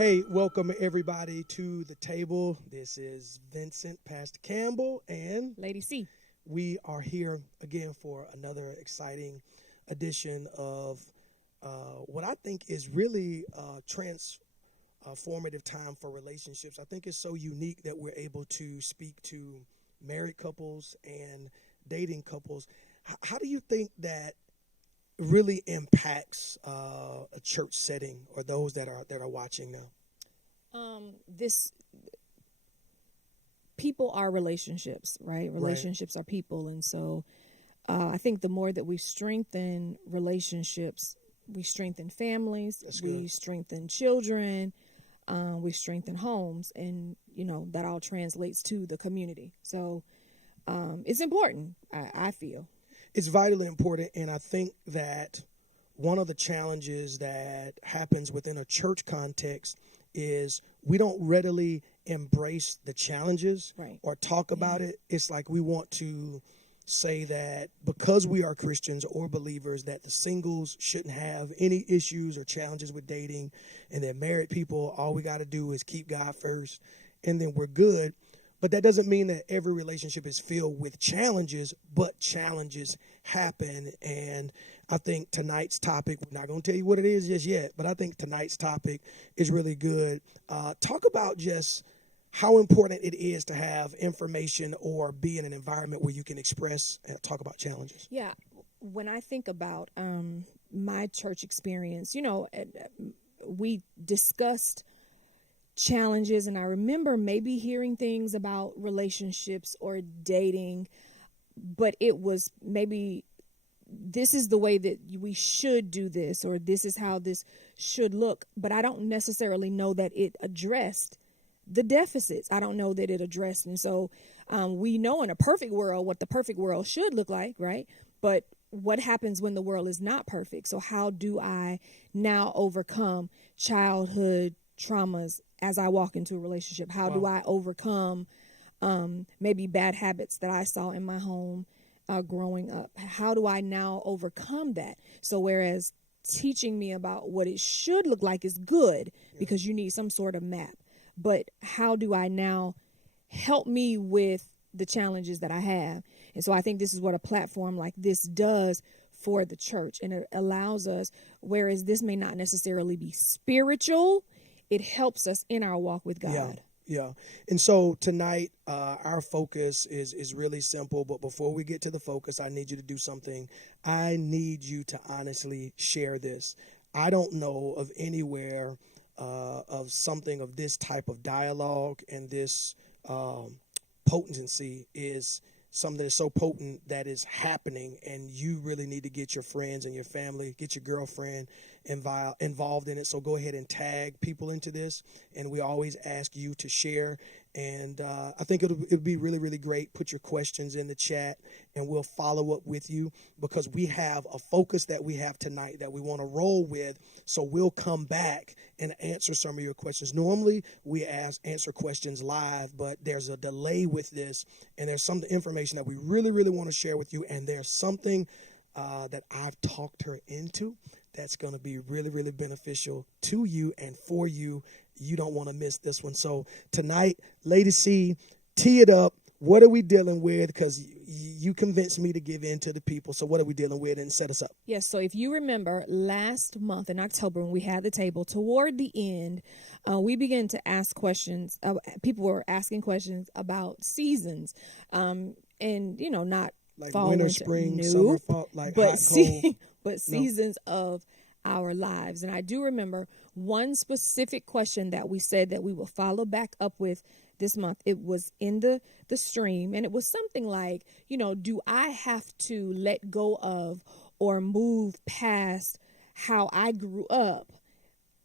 Hey, welcome everybody to the table. This is Vincent, Pastor Campbell, and Lady C. we are here again for another exciting edition of what I think is really a transformative time for relationships. I think it's so unique that we're able to speak to married couples and dating couples. How do you think that really impacts a church setting or those that are watching now? This people are relationships, right? Relationships are people, and so I think the more that we strengthen relationships, we strengthen families, we strengthen children, we strengthen homes, and that all translates to the community. So it's important. I feel it's vitally important, and I think that one of the challenges that happens within a church context is we don't readily embrace the challenges or talk about it. It's like we want to say that because we are Christians or believers that the singles shouldn't have any issues or challenges with dating, and that married people, all we got to do is keep God first and then we're good. But that doesn't mean that every relationship is filled with challenges, but challenges happen. And I think tonight's topic, we're not going to tell you what it is just yet, but I think tonight's topic is really good. Talk about just how important it is to have information or be in an environment where you can express and talk about challenges. Yeah. When I think about my church experience, we discussed challenges, and I remember maybe hearing things about relationships or dating, but it was maybe this is the way that we should do this, or this is how this should look, but I don't necessarily know that it addressed the deficits. I don't know that it addressed, and so we know in a perfect world what the perfect world should look like, right? But what happens when the world is not perfect? So how do I now overcome childhood traumas as I walk into a relationship? How do I overcome maybe bad habits that I saw in my home growing up? How do I now overcome that? So whereas teaching me about what it should look like is good because you need some sort of map, but how do I now help me with the challenges that I have? And so I think this is what a platform like this does for the church, and it allows us, whereas this may not necessarily be spiritual, it helps us in our walk with God. Yeah. And so tonight, our focus is really simple. But before we get to the focus, I need you to do something. I need you to honestly share this. I don't know of anywhere of something of this type of dialogue and this potency is something that is so potent that is happening, and you really need to get your friends and your family, get your girlfriend involved in it. So go ahead and tag people into this, and we always ask you to share. And I think it'll be really, really great. Put your questions in the chat, and we'll follow up with you, because we have a focus that we have tonight that we want to roll with. So we'll come back and answer some of your questions. Normally, we answer questions live, but there's a delay with this, and there's some information that we really, really want to share with you. And there's something that I've talked her into that's going to be really, really beneficial to you and for you. You don't want to miss this one. So tonight, Lady C, tee it up. What are we dealing with? Because you convinced me to give in to the people. So what are we dealing with, and set us up? Yes, so if you remember last month in October when we had the table, toward the end, we began to ask questions. People were asking questions about seasons, and, not like fall, winter, winter, spring, summer, fall, like hot, cold. But seasons of our lives. And I do remember one specific question that we said that we will follow back up with this month. It was in the stream, and it was something like, do I have to let go of or move past how I grew up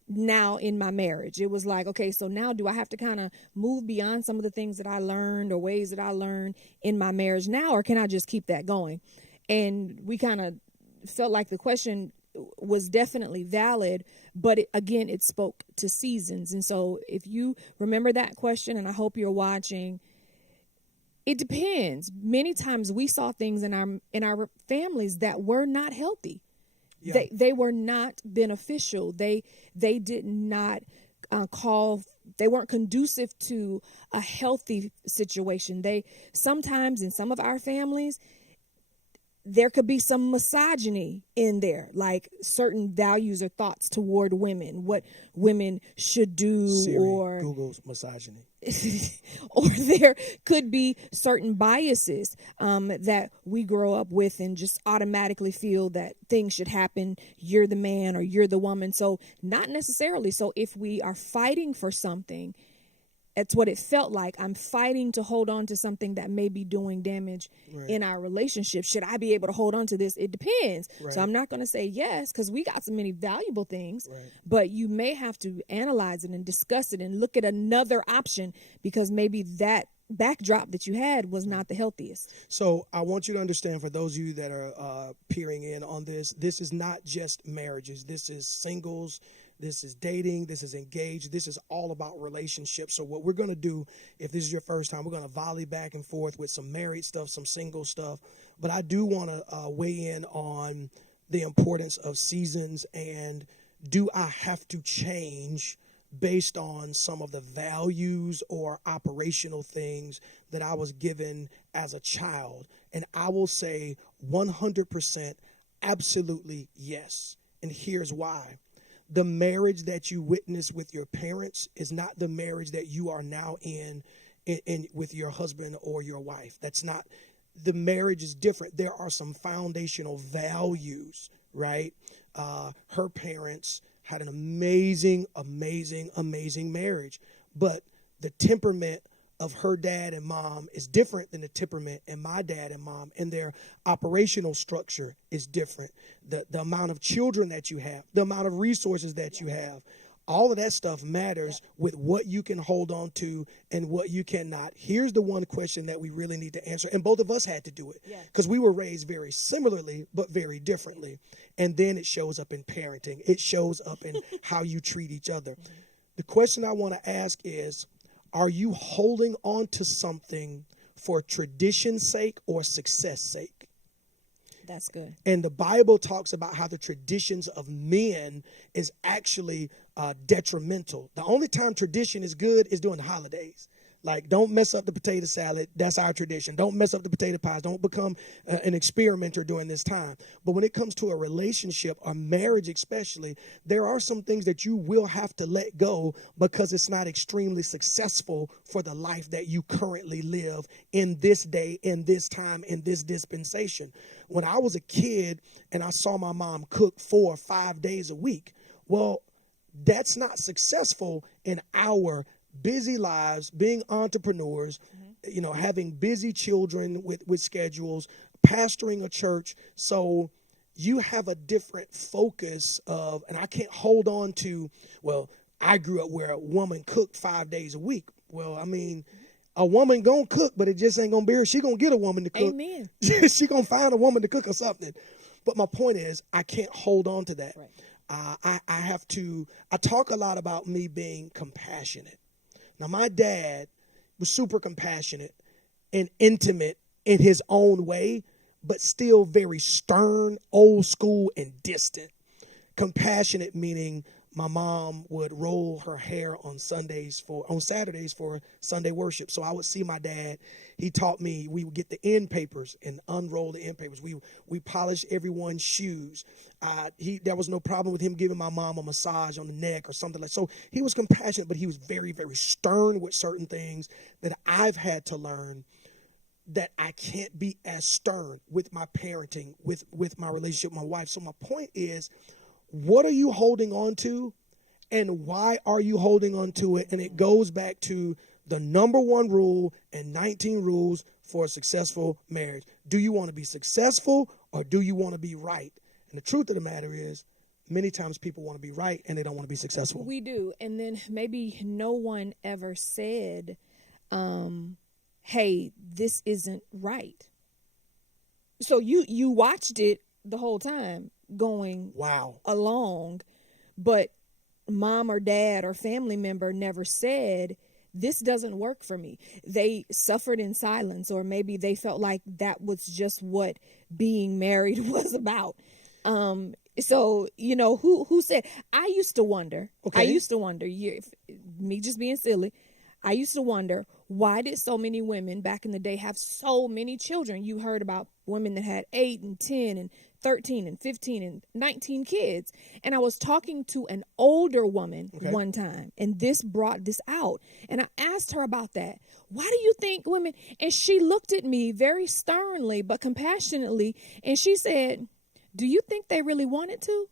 now in my marriage? It was like, okay, so now do I have to kind of move beyond some of the things that I learned or ways that I learned in my marriage now, or can I just keep that going? And we kind of felt like the question was definitely valid, but it spoke to seasons. And so if you remember that question, and I hope you're watching, it depends. Many times we saw things in our families that were not healthy. Yeah. They were not beneficial. They did not they weren't conducive to a healthy situation. They sometimes in some of our families, there could be some misogyny in there, like certain values or thoughts toward women, what women should do, Siri, or Google's misogyny. or there could be certain biases that we grow up with and just automatically feel that things should happen. You're the man or you're the woman. So not necessarily. So if we are fighting for something, it's what it felt like. I'm fighting to hold on to something that may be doing damage in our relationship. Should I be able to hold on to this? It depends. Right. So I'm not going to say yes, because we got so many valuable things, Right. but you may have to analyze it and discuss it and look at another option, because maybe that backdrop that you had was not the healthiest. So I want you to understand, for those of you that are peering in on this is not just marriages. This is singles. This is dating. This is engaged. This is all about relationships. So what we're going to do, if this is your first time, we're going to volley back and forth with some married stuff, some single stuff. But I do want to weigh in on the importance of seasons, and do I have to change based on some of the values or operational things that I was given as a child? And I will say 100% absolutely yes. And here's why. The marriage that you witnessed with your parents is not the marriage that you are now in with your husband or your wife. That's not, the marriage is different. There are some foundational values, right? Her parents had an amazing marriage, but the temperament of her dad and mom is different than the temperament in my dad and mom, and their operational structure is different. The amount of children that you have, the amount of resources that you have, all of that stuff matters with what you can hold on to and what you cannot. Here's the one question that we really need to answer, and both of us had to do it because we were raised very similarly but very differently. And then it shows up in parenting. It shows up in how you treat each other. The question I want to ask is, are you holding on to something for tradition's sake or success sake? That's good. And the Bible talks about how the traditions of men is actually detrimental. The only time tradition is good is during the holidays. Like, don't mess up the potato salad. That's our tradition. Don't mess up the potato pies. Don't become an experimenter during this time. But when it comes to a relationship, or marriage especially, there are some things that you will have to let go because it's not extremely successful for the life that you currently live in this day, in this time, in this dispensation. When I was a kid and I saw my mom cook 4 or 5 days a week, well, that's not successful in our busy lives, being entrepreneurs, having busy children with schedules, pastoring a church. So you have a different focus of, and I can't hold on to, well, I grew up where a woman cooked 5 days a week. Well, I mean, a woman gonna cook, but it just ain't gonna be her. She gonna get a woman to cook. Amen. She gonna find a woman to cook or something. But my point is, I can't hold on to that. Right. I have to, I talk a lot about me being compassionate. Now, my dad was super compassionate and intimate in his own way, but still very stern, old school, and distant. Compassionate meaning my mom would roll her hair on Saturdays for Sunday worship. So I would see my dad. He taught me, we would get the end papers and unroll the end papers. We polished everyone's shoes. There was no problem with him giving my mom a massage on the neck or something like that. So he was compassionate, but he was very, very stern with certain things that I've had to learn, that I can't be as stern with my parenting, with my relationship with my wife. So my point is, what are you holding on to, and why are you holding on to it? And it goes back to the number one rule and 19 rules for a successful marriage. Do you want to be successful, or do you want to be right? And the truth of the matter is, many times people want to be right and they don't want to be successful. We do. And then maybe no one ever said, hey, this isn't right. So you watched it the whole time going along, but mom or dad or family member never said, this doesn't work for me. They suffered in silence, or maybe they felt like that was just what being married was about. So, who said, I used to wonder, me just being silly, I used to wonder, why did so many women back in the day have so many children? You heard about women that had 8 and 10 and 13 and 15 and 19 kids. And I was talking to an older woman one time, and this brought this out. And I asked her about that. Why do you think women? And she looked at me very sternly but compassionately, and she said, do you think they really wanted to?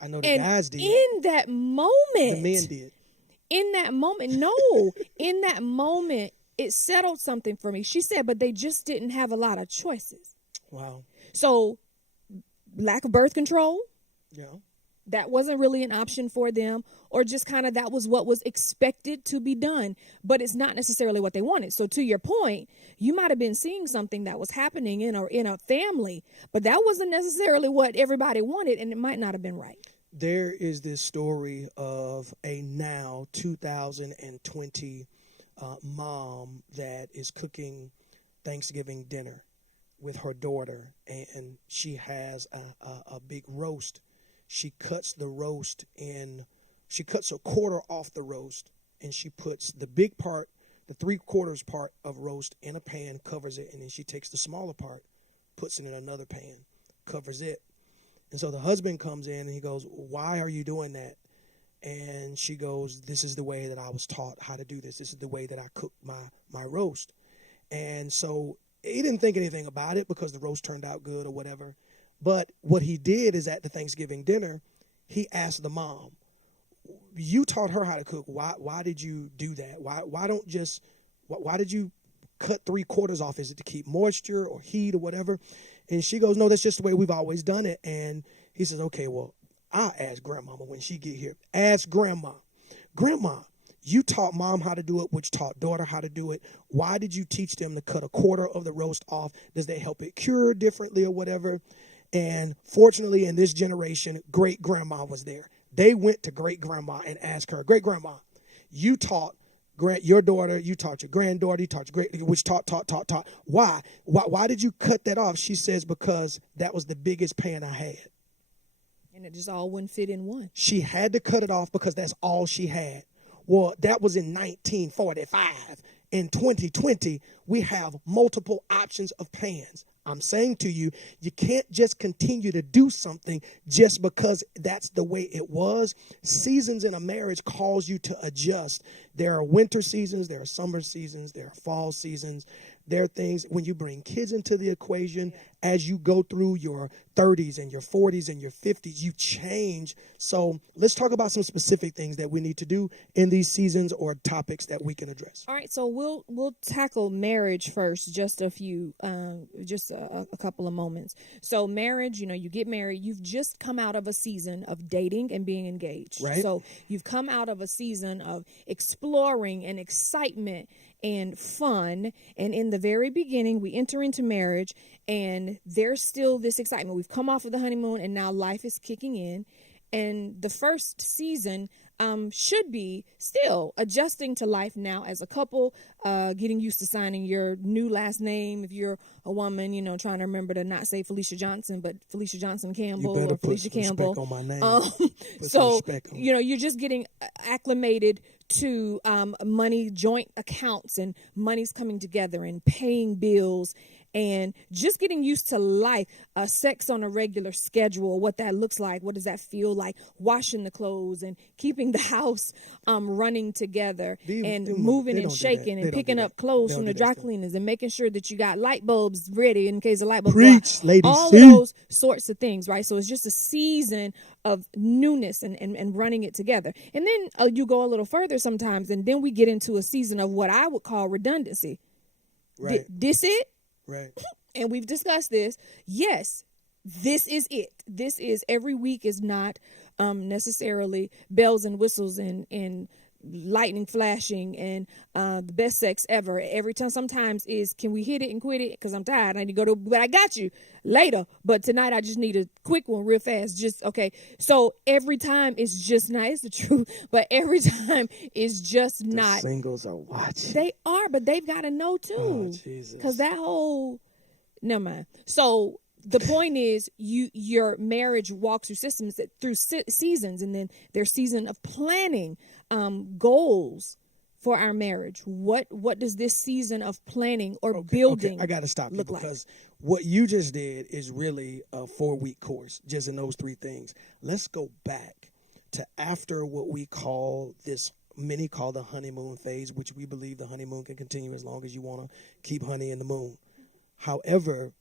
I know the guys did. In that moment. The men did. In that moment, no. In that moment, it settled something for me. She said, but they just didn't have a lot of choices. Wow. So, lack of birth control. Yeah. That wasn't really an option for them, or just kind of that was what was expected to be done, but it's not necessarily what they wanted. So to your point, you might have been seeing something that was happening in a family, but that wasn't necessarily what everybody wanted, and it might not have been right. There is this story of a now 2020 mom that is cooking Thanksgiving dinner with her daughter, and she has a big roast. She cuts the roast she cuts a quarter off the roast, and she puts the big part, the 3/4 part of roast in a pan, covers it, and then she takes the smaller part, puts it in another pan, covers it. And so the husband comes in and he goes, why are you doing that? And she goes, this is the way that I was taught how to do this. This is the way that I cook my roast. And so he didn't think anything about it because the roast turned out good or whatever. But what he did is at the Thanksgiving dinner, he asked the mom, you taught her how to cook. Why did you do that? Why did you cut 3/4 off? Is it to keep moisture or heat or whatever? And she goes, no, that's just the way we've always done it. And he says, okay, well, I'll ask grandmama when she get here. Ask grandma. Grandma, you taught mom how to do it, which taught daughter how to do it. Why did you teach them to cut a quarter of the roast off? Does that help it cure differently or whatever? And fortunately, in this generation, great-grandma was there. They went to great-grandma and asked her, great-grandma, you taught your daughter, you taught your granddaughter, you taught your great, which taught. Why did you cut that off? She says, because that was the biggest pan I had. And it just all wouldn't fit in one. She had to cut it off because that's all she had. Well, that was in 1945. In 2020, we have multiple options of pans. I'm saying to you, you can't just continue to do something just because that's the way it was. Seasons in a marriage cause you to adjust. There are winter seasons, there are summer seasons, there are fall seasons. There are things when you bring kids into the equation, as you go through your 30s and your 40s and your 50s, you change. So let's talk about some specific things that we need to do in these seasons or topics that we can address. All right, so we'll tackle marriage first, just a couple of moments. So marriage, you get married, you've just come out of a season of dating and being engaged. Right. So you've come out of a season of exploring and excitement and fun. And in the very beginning, we enter into marriage and there's still this excitement. We've come off of the honeymoon and now life is kicking in. And the first season should be still adjusting to life now as a couple, getting used to signing your new last name. If you're a woman, trying to remember to not say Felicia Johnson, but Felicia Johnson Campbell or Felicia Campbell. On my name. So, you're just getting acclimated to money, joint accounts, and money's coming together and paying bills and just getting used to life, sex on a regular schedule, what that looks like, what does that feel like, washing the clothes and keeping the house running together and moving and shaking and picking up clothes from the dry cleaners and making sure that you got light bulbs ready in case a light bulb Preach, ladies. all of those sorts of things, right? So it's just a season of newness and running it together. And then you go a little further sometimes, and then we get into a season of what I would call redundancy. Right. This it? Right. And we've discussed this. Yes, this is it. This is every week is not necessarily bells and whistles and lightning flashing and the best sex ever. Every time, sometimes is, can we hit it and quit it? Because I'm tired. I need to go to, but I got you later. But tonight I just need a quick one real fast. Just, okay. So every time it's just not, it's the truth, but every time it's just not. Singles are watching. They are, but they've got to know too. Oh, Jesus. Because that whole, never mind. So the point is, your marriage walks through seasons, and then there's season of planning, goals for our marriage. What does this season of planning or building? I got to stop you because like? What you just did is really a 4-week course, just in those 3 things. Let's go back to after what we call many call the honeymoon phase, which we believe the honeymoon can continue as long as you want to keep honey in the moon. However,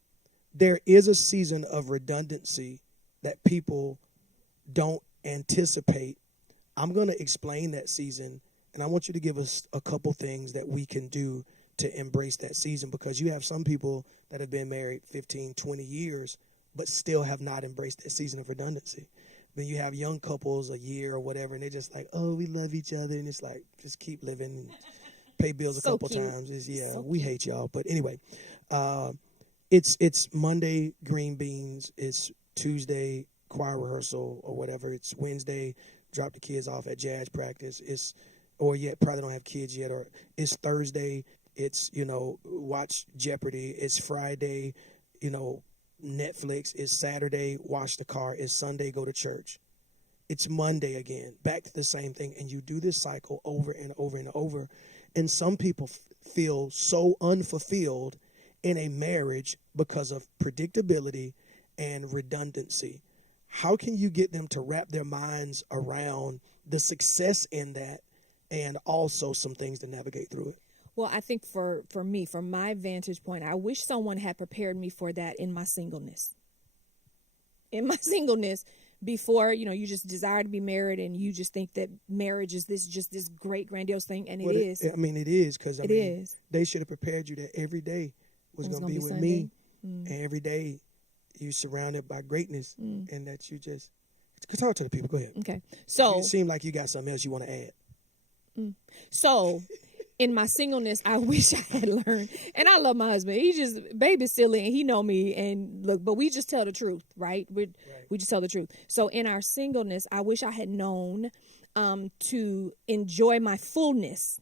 there is a season of redundancy that people don't anticipate. I'm going to explain that season, and I want you to give us a couple things that we can do to embrace that season, because you have some people that have been married 15, 20 years, but still have not embraced that season of redundancy. Then you have young couples a year or whatever, and they're just like, oh, we love each other. And it's like, just keep living and pay bills a couple times. We hate y'all. But anyway, it's Monday, green beans. It's Tuesday, choir rehearsal or whatever. It's Wednesday, drop the kids off at jazz practice. Probably don't have kids yet. Or it's Thursday, it's, watch Jeopardy. It's Friday, Netflix. Is Saturday, wash the car. Is Sunday, go to church. It's Monday again, back to the same thing. And you do this cycle over and over and over. And some people feel so unfulfilled in a marriage because of predictability and redundancy. How can you get them to wrap their minds around the success in that and also some things to navigate through it? Well, I think for me, from my vantage point, I wish someone had prepared me for that in my singleness. Before, you just desire to be married and you just think that marriage is this great, grandiose thing, and it is. It is, because is. They should have prepared you that every day was going to be with Sunday. me, and every day you're surrounded by greatness, and that you just talk to the people. Go ahead. Okay, so it seemed like you got something else you want to add. So, in my singleness, I wish I had learned. And I love my husband. He just baby silly, and he know me. And look, but we just tell the truth, right? We just tell the truth. So in our singleness, I wish I had known to enjoy my fullness.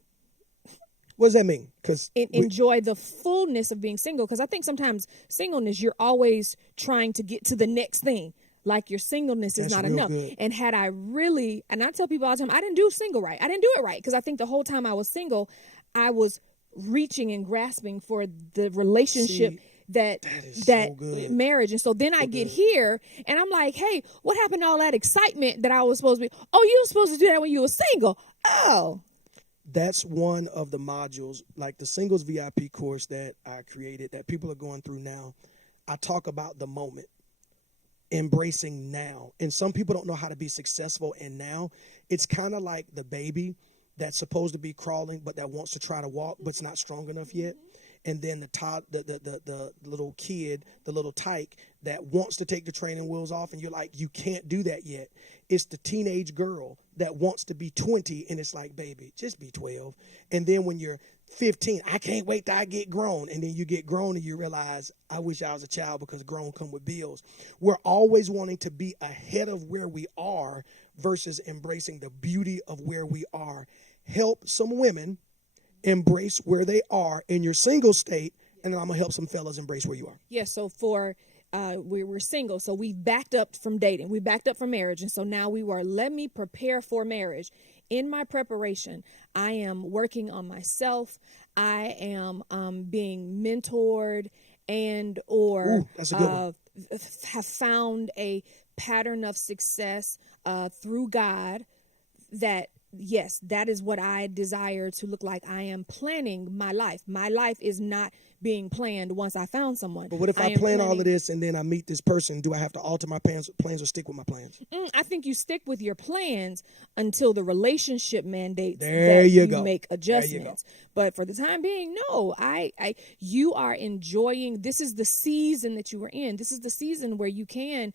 What does that mean? Enjoy the fullness of being single. Because I think sometimes singleness, you're always trying to get to the next thing. Like your singleness is not enough. Good. And had I really, and I tell people all the time, I didn't do single right. I didn't do it right. Because I think the whole time I was single, I was reaching and grasping for the relationship that so marriage. And so then I get here and I'm like, hey, what happened to all that excitement that I was supposed to be? Oh, you were supposed to do that when you were single. Oh. That's one of the modules, like the singles VIP course that I created that people are going through now. I talk about the moment. Embracing now. And some people don't know how to be successful in now. It's kind of like the baby that's supposed to be crawling but that wants to try to walk but's not strong enough yet. And then the little kid, the little tyke that wants to take the training wheels off, and you're like, you can't do that yet. It's the teenage girl that wants to be 20, and it's like, baby, just be 12. And then when you're 15, I can't wait till I get grown. And then you get grown and you realize, I wish I was a child, because grown come with bills. We're always wanting to be ahead of where we are versus embracing the beauty of where we are. Help some women embrace where they are in your single state, and then I'm going to help some fellas embrace where you are. Yeah, so for we're single, so we've backed up from dating. We backed up from marriage, and so now let me prepare for marriage. In my preparation, I am working on myself. I am being mentored that's a good one. Have found a pattern of success through God that, yes, that is what I desire to look like. I am planning my life. My life is not being planned once I found someone. But what if I plan all of this and then I meet this person? Do I have to alter my plans or stick with my plans? I think you stick with your plans until the relationship mandates you make adjustments. But for the time being, no. You are enjoying. This is the season that you are in. This is the season where you can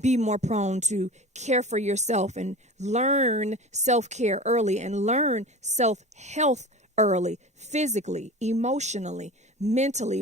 be more prone to care for yourself and learn self-care early and learn self-health early, physically, emotionally, mentally.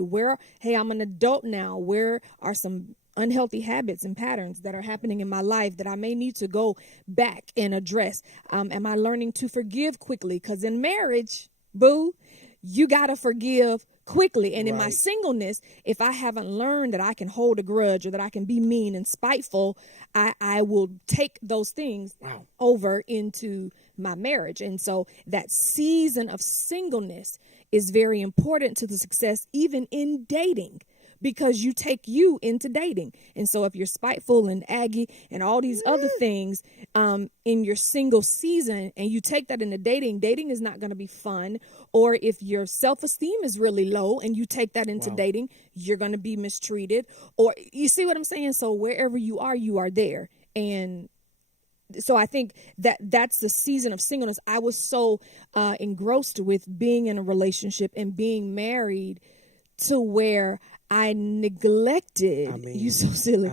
I'm an adult now. Where are some unhealthy habits and patterns that are happening in my life that I may need to go back and address? Am I learning to forgive quickly? Because in marriage, boo, you got to forgive quickly. And in my Right. singleness, if I haven't learned that I can hold a grudge or that I can be mean and spiteful, I will take those things Wow. over into my marriage. And so that season of singleness is very important to the success, even in dating, because you take you into dating. And so if you're spiteful and aggy and all these other things in your single season, and you take that into dating, dating is not going to be fun. Or if your self-esteem is really low and you take that into Wow. dating, you're going to be mistreated. Or you see what I'm saying? So wherever you are there. And so I think that's the season of singleness. I was so engrossed with being in a relationship and being married to where I neglected, you so silly,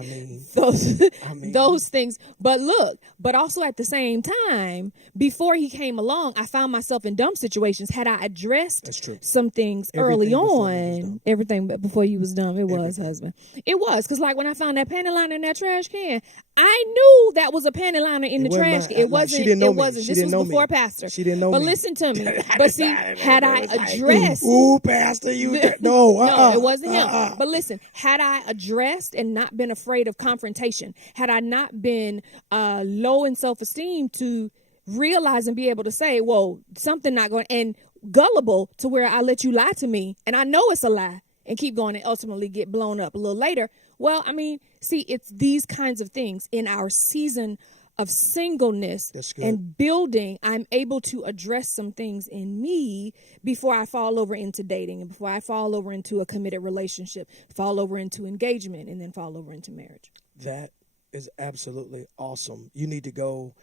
those things. But look, but also at the same time, before he came along, I found myself in dumb situations. Had I addressed some things early on, everything but before you was dumb, it was, husband. It was, because like when I found that panty liner in that trash can, I knew that was a panty liner in the trash can. It wasn't. It wasn't. This was before Pastor. She didn't know me. But listen to me. But see, had I addressed, ooh, Pastor, you no, it wasn't him. But listen, had I addressed and not been afraid of confrontation, had I not been low in self-esteem to realize and be able to say, whoa, something not going, and gullible to where I let you lie to me, and I know it's a lie, and keep going and ultimately get blown up a little later. Well, I mean, see, it's these kinds of things in our season of singleness and building. I'm able to address some things in me before I fall over into dating, and before I fall over into a committed relationship, fall over into engagement, and then fall over into marriage. That is absolutely awesome. You need to go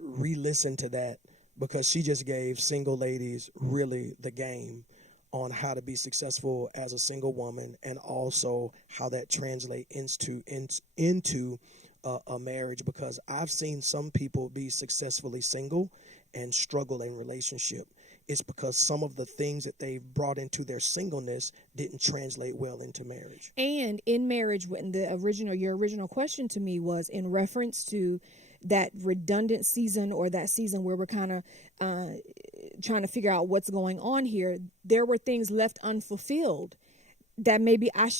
re-listen to that, because she just gave single ladies really the game on how to be successful as a single woman, and also how that translates into a marriage. Because I've seen some people be successfully single and struggle in relationship. It's because some of the things that they've brought into their singleness didn't translate well into marriage. And in marriage, when your original question to me was in reference to that redundant season, or that season where we're kind of trying to figure out what's going on here, there were things left unfulfilled that maybe I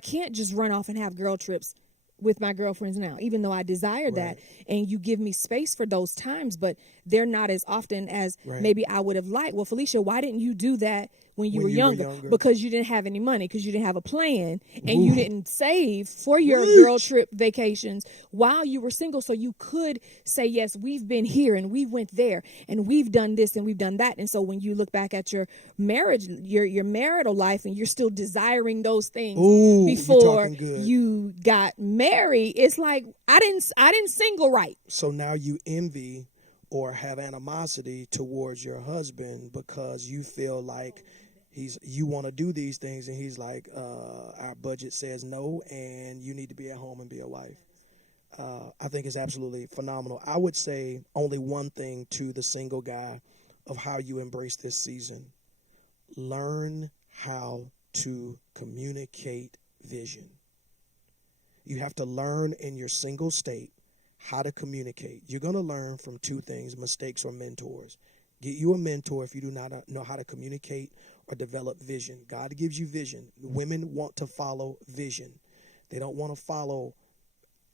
can't just run off and have girl trips with my girlfriends now, even though I desire that, and you give me space for those times, but they're not as often as maybe I would have liked. Well, Felicia, why didn't you do that when you were younger? Because you didn't have any money, because you didn't have a plan, and you didn't save for your girl trip vacations while you were single, so you could say, yes, we've been here and we went there and we've done this and we've done that. And so when you look back at your marriage, your marital life, and you're still desiring those things before you got married, it's like I didn't single right. So now you envy or have animosity towards your husband because you feel like you want to do these things, and he's like, our budget says no, and you need to be at home and be a wife. I think it's absolutely phenomenal. I would say only one thing to the single guy of how you embrace this season: learn how to communicate vision. You have to learn in your single state how to communicate. You're going to learn from two things: mistakes or mentors. Get you a mentor if you do not know how to communicate or develop vision. God gives you vision. Women want to follow vision. They don't want to follow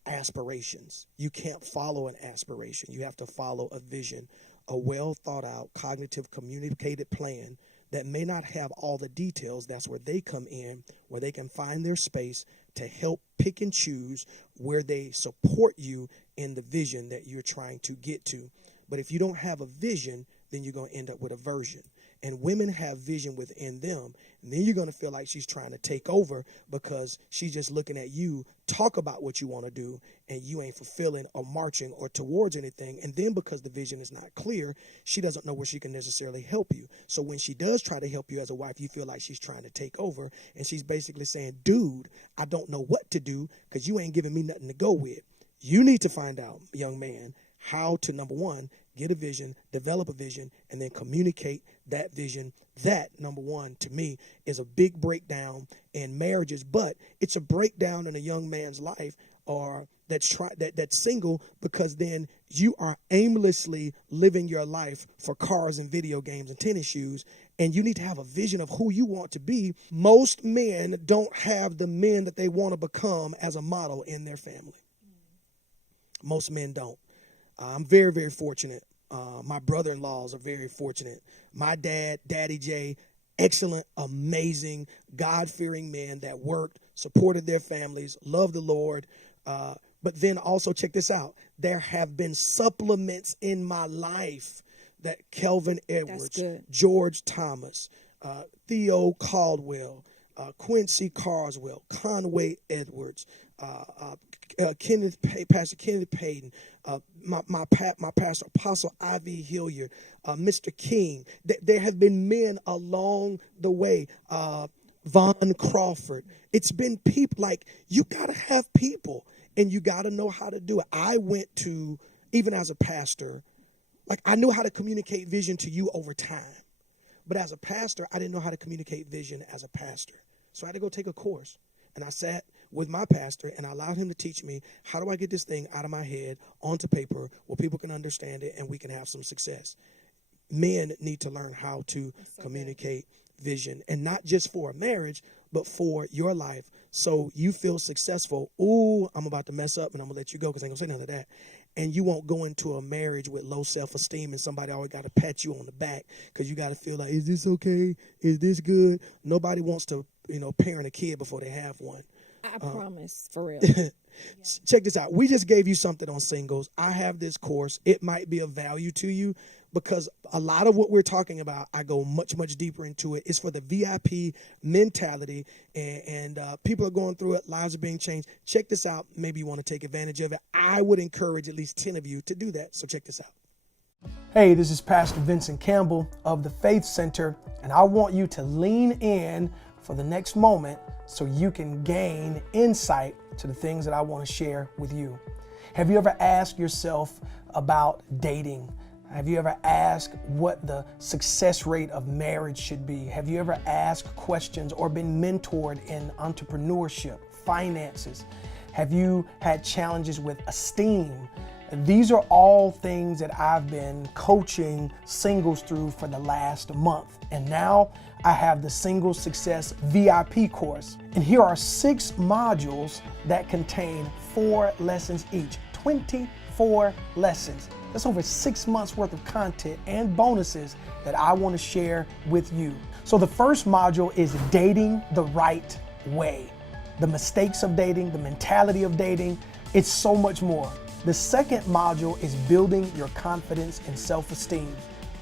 aspirations. You can't follow an aspiration. You have to follow a vision, a well thought out, cognitive, communicated plan that may not have all the details. That's where they come in, where they can find their space to help pick and choose where they support you in the vision that you're trying to get to. But if you don't have a vision, then you're going to end up with aversion. And women have vision within them. And then you're going to feel like she's trying to take over because she's just looking at you, talk about what you want to do, and you ain't fulfilling or marching or towards anything. And then because the vision is not clear, she doesn't know where she can necessarily help you. So when she does try to help you as a wife, you feel like she's trying to take over. And she's basically saying, dude, I don't know what to do because you ain't giving me nothing to go with. You need to find out, young man, how to, number one, get a vision, develop a vision, and then communicate that vision. That, number one, to me, is a big breakdown in marriages, but it's a breakdown in a young man's life or that's single, because then you are aimlessly living your life for cars and video games and tennis shoes, and you need to have a vision of who you want to be. Most men don't have the men that they want to become as a model in their family. Most men don't. I'm very, very fortunate. My brother-in-laws are very fortunate. My dad, Daddy J, excellent, amazing, God-fearing men that worked, supported their families, loved the Lord. But then also, check this out. There have been supplements in my life that Kelvin Edwards, George Thomas, Theo Caldwell, Quincy Carswell, Conway Edwards, Pastor Kenneth Payton, my pastor, Apostle Ivy Hilliard, Mr. King. There have been men along the way, Von Crawford. It's been people. Like, you got to have people, and you got to know how to do it. I went to, even as a pastor, like, I knew how to communicate vision to you over time. But as a pastor, I didn't know how to communicate vision as a pastor. So I had to go take a course. And I sat with my pastor and I allowed him to teach me, how do I get this thing out of my head onto paper where people can understand it and we can have some success. Men need to learn how to communicate vision, and not just for a marriage, but for your life. So you feel successful. Ooh, I'm about to mess up and I'm gonna let you go because I ain't gonna say none of that. And you won't go into a marriage with low self-esteem and somebody always got to pat you on the back because you got to feel like, is this okay? Is this good? Nobody wants to, parent a kid before they have one. I promise, for real. Check this out. We just gave you something on singles. I have this course. It might be of value to you because a lot of what we're talking about, I go much, much deeper into it. It's for the VIP mentality, and people are going through it. Lives are being changed. Check this out. Maybe you want to take advantage of it. I would encourage at least 10 of you to do that. So check this out. Hey, this is Pastor Vincent Campbell of the Faith Center, and I want you to lean in for the next moment so you can gain insight to the things that I want to share with you. Have you ever asked yourself about dating? Have you ever asked what the success rate of marriage should be? Have you ever asked questions or been mentored in entrepreneurship, finances? Have you had challenges with esteem? These are all things that I've been coaching singles through for the last month. And now I have the Single Success VIP course. And here are 6 modules that contain 4 lessons each, 24 lessons. That's over 6 months worth of content and bonuses that I want to share with you. So the first module is dating the right way. The mistakes of dating, the mentality of dating, it's so much more. The second module is building your confidence and self-esteem.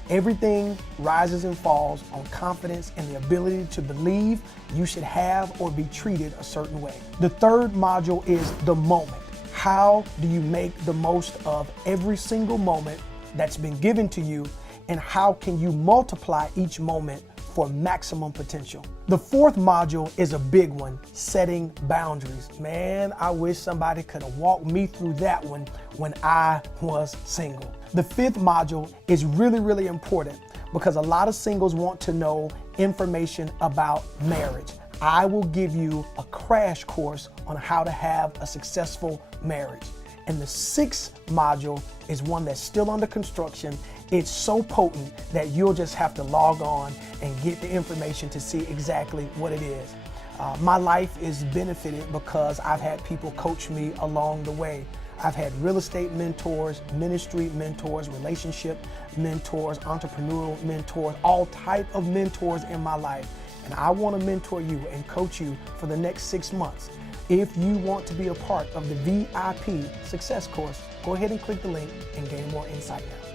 Everything rises and falls on confidence and the ability to believe you should have or be treated a certain way. The third module is the moment. How do you make the most of every single moment that's been given to you, and how can you multiply each moment for maximum potential? The fourth module is a big one, setting boundaries. Man, I wish somebody could have walked me through that one when I was single. The fifth module is really, really important because a lot of singles want to know information about marriage. I will give you a crash course on how to have a successful marriage. And the sixth module is one that's still under construction. It's so potent that you'll just have to log on and get the information to see exactly what it is. My life is benefited because I've had people coach me along the way. I've had real estate mentors, ministry mentors, relationship mentors, entrepreneurial mentors, all type of mentors in my life. And I want to mentor you and coach you for the next 6 months. If you want to be a part of the VIP Success Course, go ahead and click the link and gain more insight now.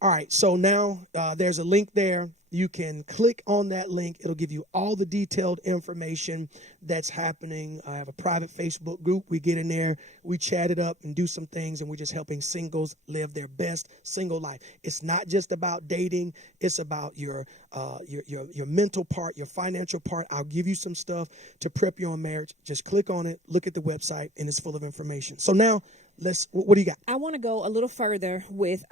All right, so now there's a link there. You can click on that link. It'll give you all the detailed information that's happening. I have a private Facebook group. We get in there, we chat it up and do some things, and we're just helping singles live their best single life. It's not just about dating. It's about your mental part, your financial part. I'll give you some stuff to prep you on marriage. Just click on it, look at the website, and it's full of information. So now What do you got? I want to go a little further with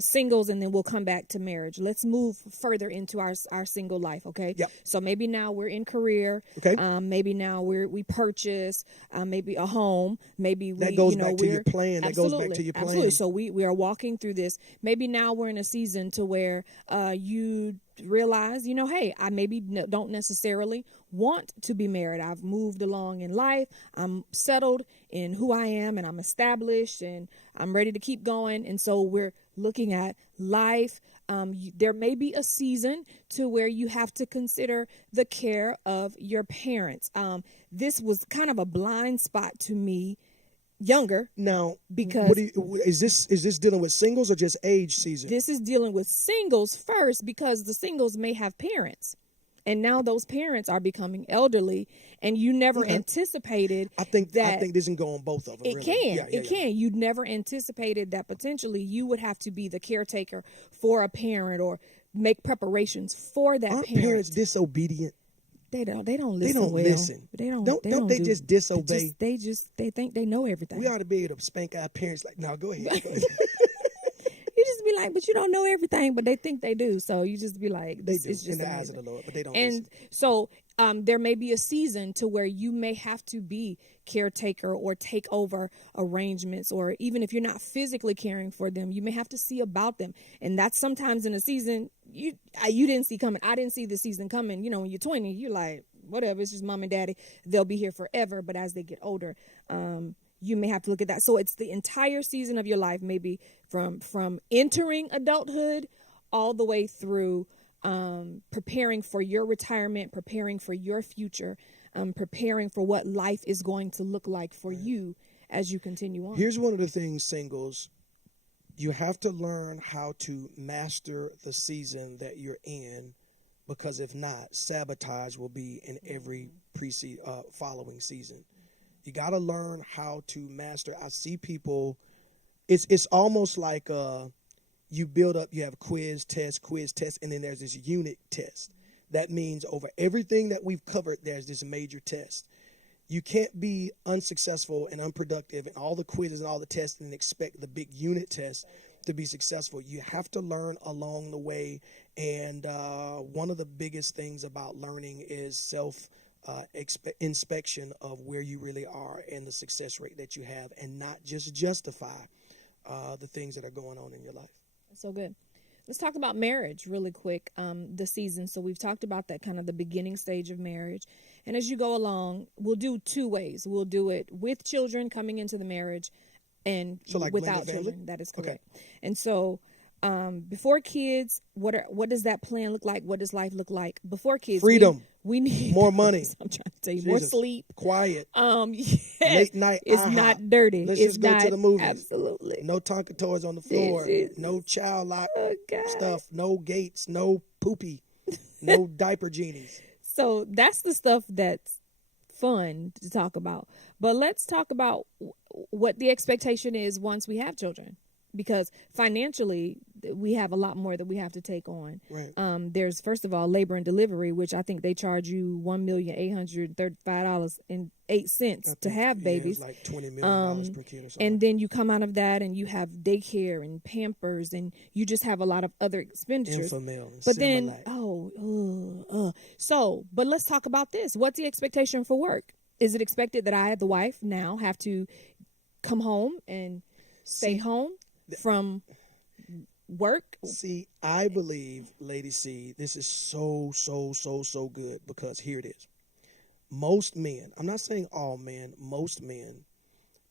singles, and then we'll come back to marriage. Let's move further into our single life, okay? Yep. So maybe now we're in career. Okay. Maybe now we purchase maybe a home. Maybe that goes back to we're your plan. That goes back to your plan. Absolutely. So we are walking through this. Maybe now we're in a season to where you realize, hey, I maybe don't necessarily want to be married. I've moved along in life. I'm settled in who I am, and I'm established, and I'm ready to keep going. And so we're looking at life. There may be a season to where you have to consider the care of your parents. This was kind of a blind spot to me younger. Now, because is this dealing with singles or just age season? This is dealing with singles first, because the singles may have parents. And now those parents are becoming elderly, and you never anticipated I think this can go on both of them. It really. Can. You never anticipated that potentially you would have to be the caretaker for a parent or make preparations for that Aren't parent. parents disobedient? They don't listen. They don't well. listen. Don't they just disobey? They think they know everything. We ought to be able to spank our parents. Like, no, go ahead. You just be like, but you don't know everything, but they think they do. So you just be like, they do it's just in the amazing. eyes of the Lord, but they don't. And listen. so there may be a season to where you may have to be caretaker or take over arrangements, or even if you're not physically caring for them, you may have to see about them. And that's sometimes in a season you didn't see coming. I didn't see the season coming. When you're 20, you're like, whatever, it's just mom and daddy. They'll be here forever. But as they get older, you may have to look at that. So it's the entire season of your life, maybe from entering adulthood all the way through preparing for your retirement, preparing for your future, preparing for what life is going to look like for you as you continue on. Here's one of the things, singles. You have to learn how to master the season that you're in, because if not, sabotage will be in every following season. You got to learn how to master. I see people, it's almost like you build up, you have quiz, test, and then there's this unit test. That means over everything that we've covered, there's this major test. You can't be unsuccessful and unproductive in all the quizzes and all the tests and expect the big unit test to be successful. You have to learn along the way. And one of the biggest things about learning is inspection of where you really are and the success rate that you have, and not just justify the things that are going on in your life. So good. Let's talk about marriage really quick, the season. So we've talked about that kind of the beginning stage of marriage. And as you go along, we'll do two ways. We'll do it with children coming into the marriage, and without children. That is correct. Okay. And so before kids, what does that plan look like? What does life look like before kids? Freedom. We need more money. I'm trying to tell you, more sleep. Quiet. Yes, late night. It's not dirty. Let's just go to the movies. Absolutely. No Tonka toys on the floor. No child lock stuff. No gates. No poopy. No diaper genies. So that's the stuff that's fun to talk about. But let's talk about what the expectation is once we have children. Because financially, we have a lot more that we have to take on. Right. There's, first of all, labor and delivery, which I think they charge you $1,835.08 to have babies. It's like $20 million per kid or something. And then you come out of that and you have daycare and Pampers, and you just have a lot of other expenditures. Infamil, but then, but let's talk about this. What's the expectation for work? Is it expected that I, the wife, now have to come home and stay home from work? See, I believe, Lady C, this is so good, because here it is. Most men, I'm not saying all men, most men,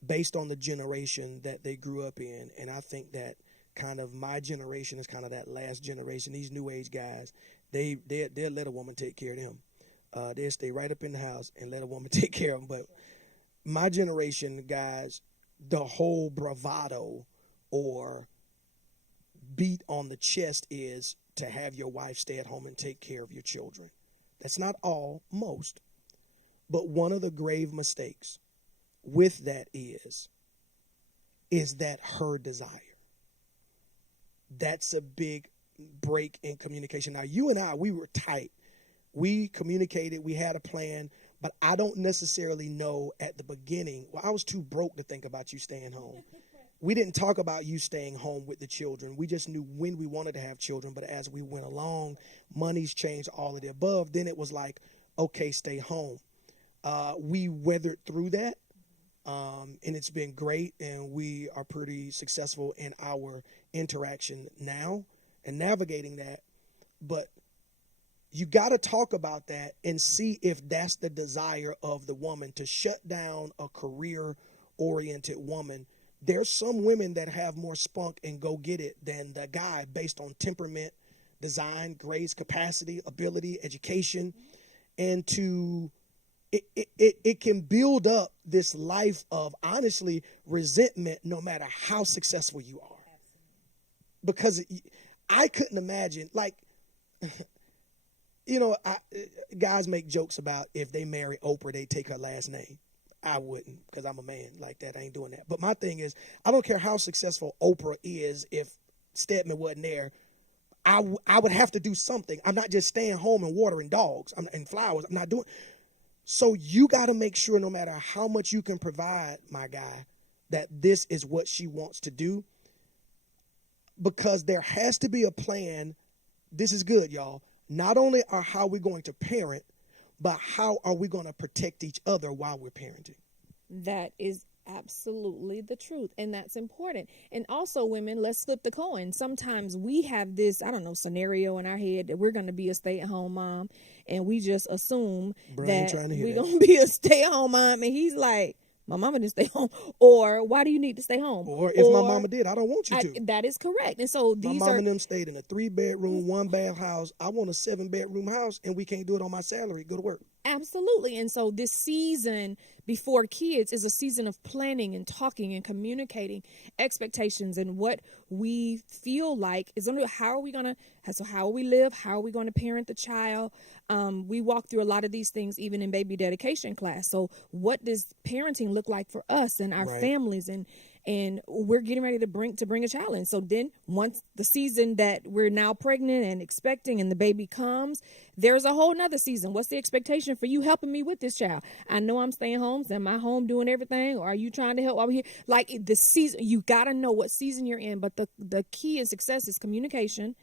based on the generation that they grew up in, and I think that kind of my generation is kind of that last generation. These new age guys, they'll let a woman take care of them. They'll stay right up in the house and let a woman take care of them. But my generation, guys, the whole bravado or beat on the chest is to have your wife stay at home and take care of your children. That's not all, most. But one of the grave mistakes with that is that her desire. That's a big break in communication. Now, you and I, we were tight. We communicated. We had a plan. But I don't necessarily know at the beginning. Well, I was too broke to think about you staying home. We didn't talk about you staying home with the children. We just knew when we wanted to have children. But as we went along, money's changed, all of the above. Then it was like, okay, stay home. We weathered through that. And it's been great. And we are pretty successful in our interaction now and navigating that. But you got to talk about that and see if that's the desire of the woman, to shut down a career-oriented woman. There's some women that have more spunk and go get it than the guy based on temperament, design, grades, capacity, ability, education. And it can build up this life of, honestly, resentment no matter how successful you are. Because I couldn't imagine, like, guys make jokes about if they marry Oprah, they take her last name. I wouldn't, because I'm a man like that. I ain't doing that. But my thing is, I don't care how successful Oprah is. If Stedman wasn't there, I would have to do something. I'm not just staying home and watering dogs and flowers. I'm not doing. So you got to make sure, no matter how much you can provide, my guy, that this is what she wants to do. Because there has to be a plan. This is good, y'all. Not only are how we're going to parent, but how are we going to protect each other while we're parenting? That is absolutely the truth. And that's important. And also, women, let's flip the coin. Sometimes we have this, scenario in our head that we're going to be a stay-at-home mom. And we just assume that we're going to be a stay-at-home mom. And he's like, my mama didn't stay home. Or why do you need to stay home? Or if my mama did, I don't want you to. That is correct. And so my mom and them stayed in a 3-bedroom, 1-bath house. I want a 7-bedroom house, and we can't do it on my salary. Go to work. Absolutely. And so this season before kids is a season of planning and talking and communicating expectations and what we feel like is under how are we live, how are we going to parent the child. We walk through a lot of these things even in baby dedication class. So what does parenting look like for us and our families, and we're getting ready to bring a child in. So then once the season that we're now pregnant and expecting and the baby comes, there's a whole nother season. What's the expectation for you helping me with this child? I know I'm staying home. Am I home doing everything? Or are you trying to help while we're here? Like the season, you got to know what season you're in. But the key in success is communication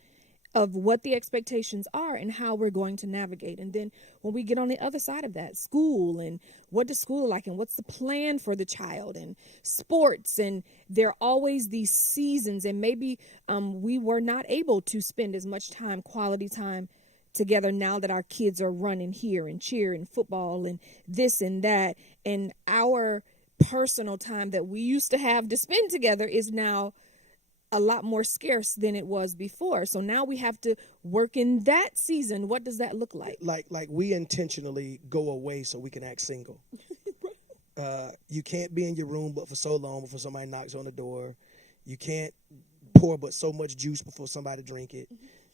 of what the expectations are and how we're going to navigate. And then when we get on the other side of that, school and what does school look like and what's the plan for the child and sports. And there are always these seasons, and maybe we were not able to spend as much time, quality time together now that our kids are running here and cheer and football and this and that. And our personal time that we used to have to spend together is now a lot more scarce than it was before. So now we have to work in that season. What does that look like? Like we intentionally go away so we can act single. You can't be in your room but for so long before somebody knocks on the door. You can't pour but so much juice before somebody drink it.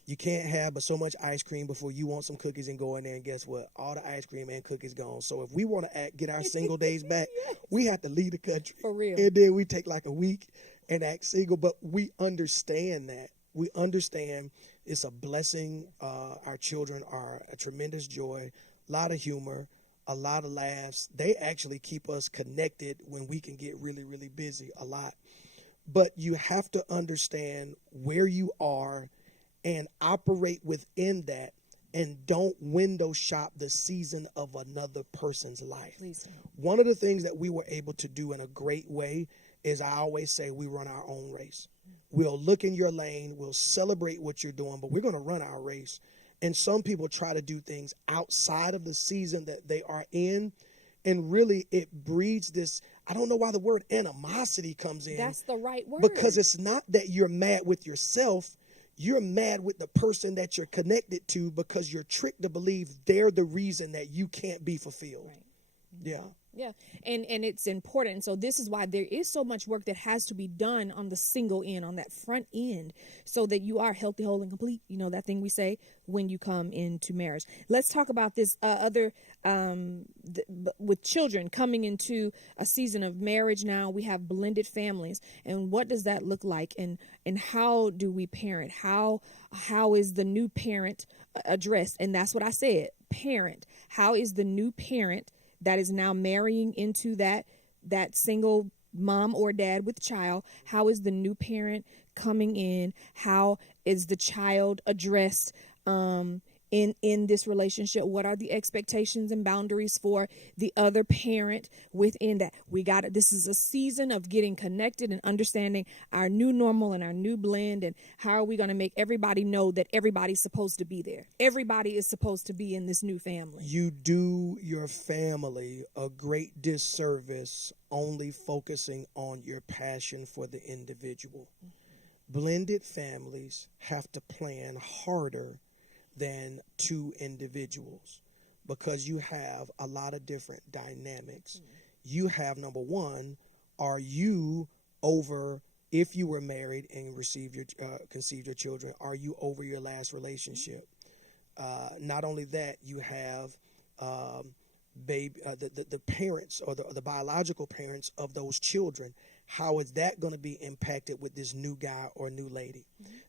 You can't have but so much ice cream before you want some cookies and go in there, and guess what? All the ice cream and cookies gone. So if we want to get our single days back, we have to leave the country. For real. And then we take like a week and act single. But we understand that. We understand it's a blessing. Our children are a tremendous joy, a lot of humor, a lot of laughs. They actually keep us connected when we can get really, really busy a lot. But you have to understand where you are and operate within that, and don't window shop the season of another person's life. Please don't. One of the things that we were able to do in a great way is, I always say, we run our own race. We'll look in your lane, we'll celebrate what you're doing, but we're going to run our race. And some people try to do things outside of the season that they are in, and really it breeds this, I don't know why the word animosity comes in. That's the right word. Because it's not that you're mad with yourself. You're mad with the person that you're connected to because you're tricked to believe they're the reason that you can't be fulfilled. Right. Yeah. Yeah. And it's important. So this is why there is so much work that has to be done on the single end, on that front end, so that you are healthy, whole, and complete. You know, that thing we say when you come into marriage. Let's talk about this with children coming into a season of marriage now. We have blended families. And what does that look like? And how do we parent? How is the new parent addressed? And that's what I said, parent. How is the new parent that is now marrying into that single mom or dad with child? How is the new parent coming in? How is the child addressed in this relationship? What are the expectations and boundaries for the other parent within that? This is a season of getting connected and understanding our new normal and our new blend, and how are we going to make everybody know that everybody's supposed to be there. Everybody is supposed to be in this new family. You do your family a great disservice only focusing on your passion for the individual. Blended families have to plan harder than two individuals, because you have a lot of different dynamics. You have, number one, are you over, if you were married and conceived your children, are you over your last relationship? Not only that, you have the parents or the biological parents of those children. How is that going to be impacted with this new guy or new lady?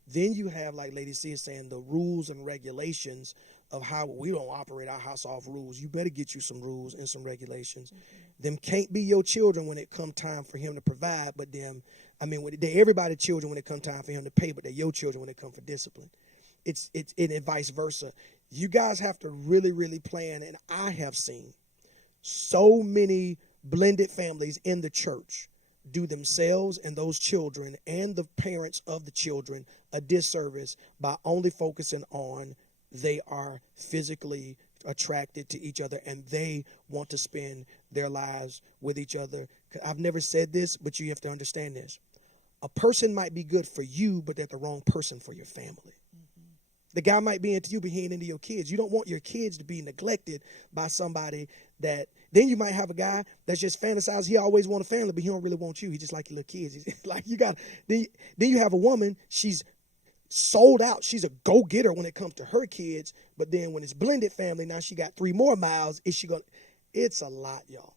Then you have, like Lady C is saying, the rules and regulations of how we don't operate our house off rules. You better get you some rules and some regulations. Them can't be your children when it come time for him to provide, but they're everybody's children when it come time for him to pay, but they're your children when it come for discipline. It's vice versa. You guys have to really, really plan, and I have seen so many blended families in the church do themselves and those children and the parents of the children a disservice by only focusing on they are physically attracted to each other and they want to spend their lives with each other. I've never said this, but you have to understand this. A person might be good for you, but they're the wrong person for your family. The guy might be into you, but he ain't into your kids. You don't want your kids to be neglected by somebody that. Then you might have a guy that's just fantasized. He always want a family, but he don't really want you. He just like your little kids. He's like you got. Then you have a woman. She's sold out. She's a go-getter when it comes to her kids. But then when it's blended family, now she got 3 more miles. Is she going? It's a lot, y'all.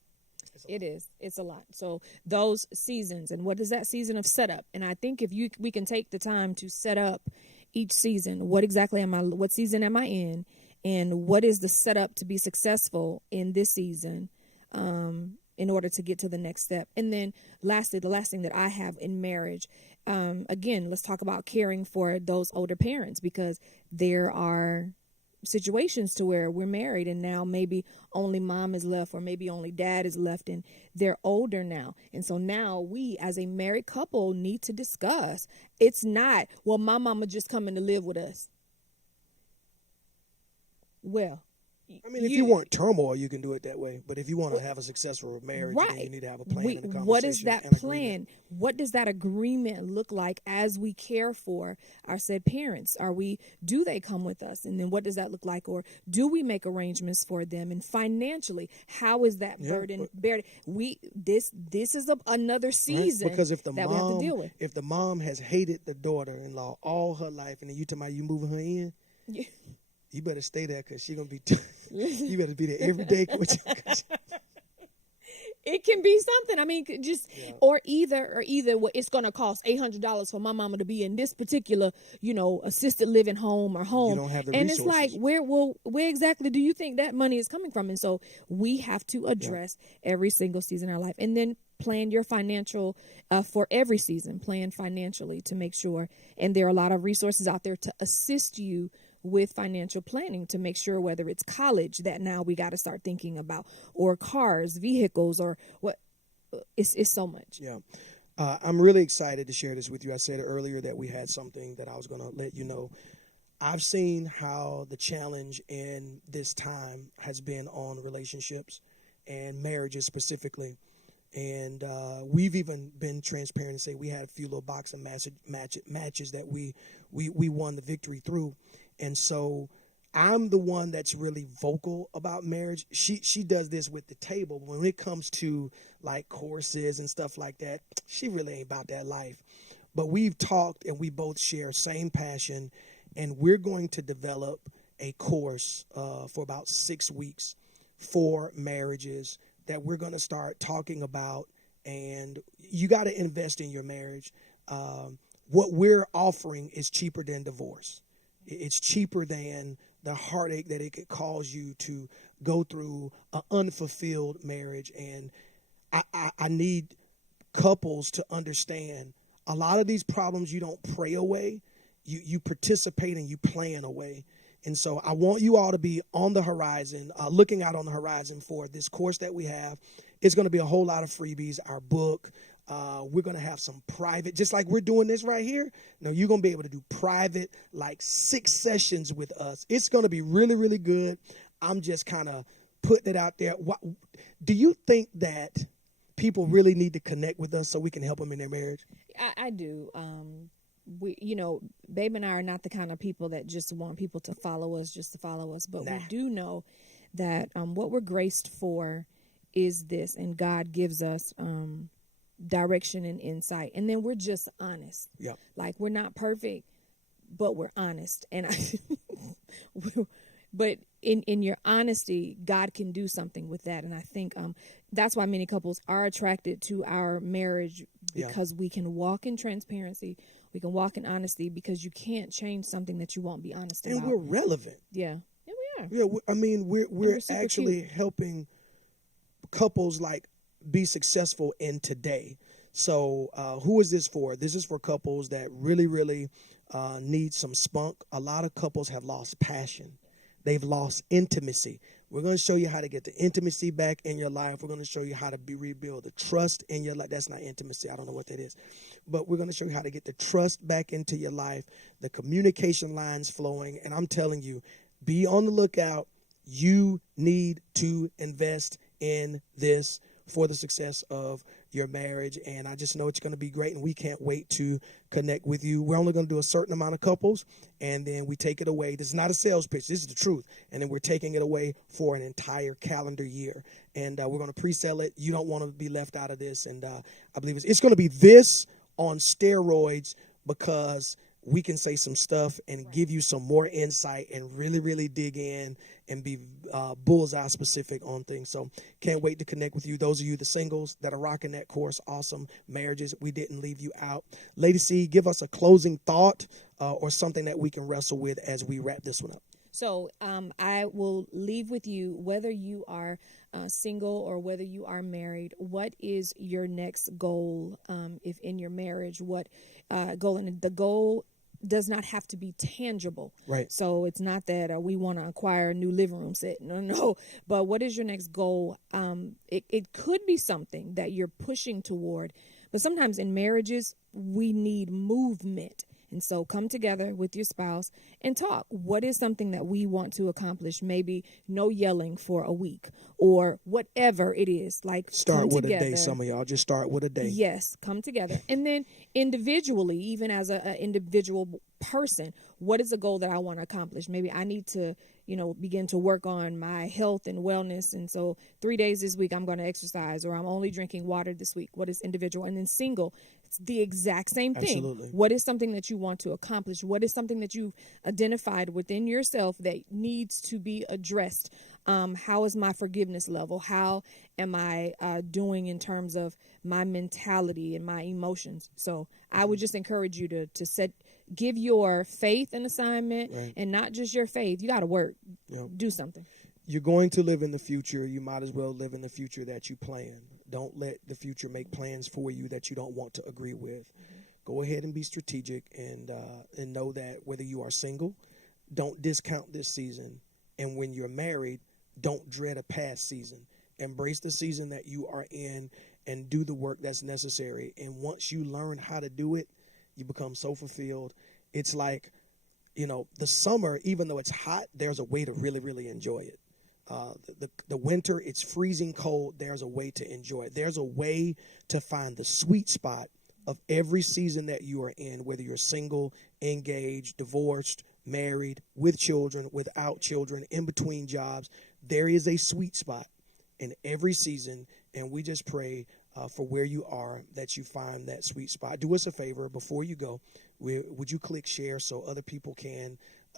It is. It's a lot. So those seasons, and what is that season of setup? And I think if we can take the time to set up each season. What season am I in? And what is the setup to be successful in this season in order to get to the next step? And then lastly, the last thing that I have in marriage, again, let's talk about caring for those older parents, because there are situations to where we're married and now maybe only mom is left or maybe only dad is left and they're older now. And so now we as a married couple need to discuss. It's not, well, my mama just coming to live with us. Well, if you want turmoil, you can do it that way. But if you want to have a successful marriage, right, then you need to have a plan and a conversation. What is that plan? What does that agreement look like as we care for our said parents? Do they come with us? And then what does that look like? Or do we make arrangements for them? And financially, how is that burden bared? This is another season, right? Because if we have to deal with. If the mom has hated the daughter-in-law all her life, and then you talking about you moving her in. Yeah. You better stay there because she's going to be, you better be there every day. It can be something. Or either it's going to cost $800 for my mama to be in this particular, assisted living home or home. You don't have the resources. It's like, where exactly do you think that money is coming from? And so we have to address every single season of our life. And then plan your financial, for every season, plan financially to make sure. And there are a lot of resources out there to assist you with financial planning to make sure, whether it's college that now we got to start thinking about, or cars, vehicles, or what. It's so much. Yeah. I'm really excited to share this with you. I said earlier that we had something that I was going to let you know. I've seen how the challenge in this time has been on relationships and marriages specifically. And we've even been transparent and say we had a few little boxing matches that we won the victory through. And so I'm the one that's really vocal about marriage. She does this with the table. When it comes to like courses and stuff like that, she really ain't about that life. But we've talked and we both share same passion. And we're going to develop a course for about 6 weeks for marriages that we're going to start talking about. And you got to invest in your marriage. What we're offering is cheaper than divorce. It's cheaper than the heartache that it could cause you to go through an unfulfilled marriage. And I need couples to understand a lot of these problems you don't pray away, you participate and you plan away. And so I want you all to be on the horizon, looking out on the horizon for this course that we have. It's going to be a whole lot of freebies, our book. We're going to have some private, just like we're doing this right here. Now, you're going to be able to do private, like 6 sessions with us. It's going to be really, really good. I'm just kind of putting it out there. Do you think that people really need to connect with us so we can help them in their marriage? I do. We, Babe and I are not the kind of people that just want people to follow us just to follow us. But we do know that what we're graced for is this, and God gives us direction and insight. And then we're just honest. Yeah. Like, we're not perfect, but we're honest. And but in your honesty, God can do something with that. And I think that's why many couples are attracted to our marriage, because we can walk in transparency. We can walk in honesty, because you can't change something that you won't be honest about. And we're relevant. Yeah. Yeah, we are. Yeah, I mean, we're actually helping couples like be successful in today. So who is this for? This is for couples that really, really need some spunk. A lot of couples have lost passion. They've lost intimacy. We're going to show you how to get the intimacy back in your life. We're going to show you how to rebuild the trust in your life. That's not intimacy. I don't know what that is. But we're going to show you how to get the trust back into your life, the communication lines flowing. And I'm telling you, be on the lookout. You need to invest in this for the success of your marriage. And I just know it's going to be great, and we can't wait to connect with you. We're only going to do a certain amount of couples, and then we take it away. This is not a sales pitch. This is the truth. And then we're taking it away for an entire calendar year. And we're going to pre-sell it. You don't want to be left out of this. And I believe it's going to be this on steroids, because we can say some stuff and give you some more insight and really, really dig in and be bullseye specific on things. So can't wait to connect with you. Those of you, the singles that are rocking that course, awesome. Marriages, we didn't leave you out. Lady C, give us a closing thought or something that we can wrestle with as we wrap this one up. So I will leave with you, whether you are single or whether you are married, what is your next goal if in your marriage? What goal? And the goal does not have to be tangible. Right. So it's not that we want to acquire a new living room set. No. But what is your next goal? It could be something that you're pushing toward. But sometimes in marriages, we need movement. And so come together with your spouse and talk. What is something that we want to accomplish? Maybe no yelling for a week or whatever it is. Like, start with together. A day. Some of y'all just start with a day. Yes, come together. And then individually, even as an individual person, what is a goal that I want to accomplish? Maybe I need to, begin to work on my health and wellness. And so 3 days this week, I'm going to exercise, or I'm only drinking water this week. What is individual? And then single, it's the exact same thing. Absolutely. What is something that you want to accomplish? What is something that you've identified within yourself that needs to be addressed? How is my forgiveness level? How am I doing in terms of my mentality and my emotions? So I would just encourage you to give your faith an assignment, right, and not just your faith. You got to work. Yep. Do something. You're going to live in the future. You might as well live in the future that you plan. Don't let the future make plans for you that you don't want to agree with. Mm-hmm. Go ahead and be strategic and know that whether you are single, don't discount this season. And when you're married, don't dread a past season. Embrace the season that you are in and do the work that's necessary. And once you learn how to do it, you become so fulfilled. It's like, the summer, even though it's hot, there's a way to really, really enjoy it. The winter, it's freezing cold. There's a way to enjoy it. There's a way to find the sweet spot of every season that you are in, whether you're single, engaged, divorced, married, with children, without children, in between jobs. There is a sweet spot in every season, and we just pray for where you are that you find that sweet spot. Do us a favor before you go. Would you click share so other people can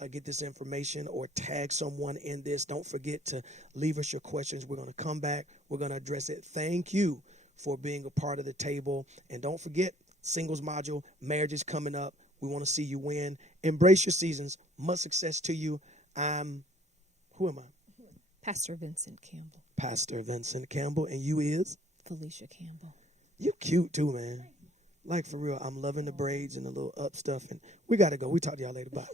get this information, or tag someone in this? Don't forget to leave us your questions. We're going to come back. We're going to address it. Thank you for being a part of the table. And don't forget, singles module, marriage is coming up. We want to see you win. Embrace your seasons. Much success to you. Who am I? Pastor Vincent Campbell. Pastor Vincent Campbell. And you is? Felicia Campbell. You cute too, man. Like, for real, I'm loving the braids and the little up stuff. And we got to go. We talk to y'all later. Bye.